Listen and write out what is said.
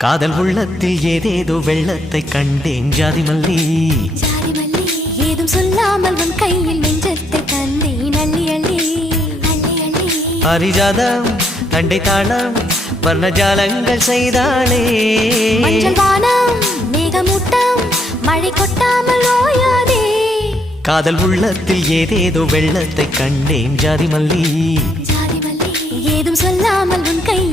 காதல் உள்ளத்தில் ஏதேதோ வெள்ளத்தை கண்டேன் ஜாதி மல்லி. ஜாதி மல்லி ஏதும் சொல்லாமல் உன் கையில் நெஞ்சத்தை தந்தேன் அள்ளி அள்ளி அள்ளி அள்ளி. அரிஜாதம் தண்டை தாளம் வர்ணஜாலங்கள் செய்தாளே. மஞ்சள் வானம் மேகமூட்டம் மழை கொட்டாமல் ஓயாதே. காதல் உள்ளத்தில் ஏதேதோ வெள்ளத்தை கண்டேன் ஜாதி மல்லி. ஜாதி மல்லி ஏதும் சொல்லாமல் உன் கையில்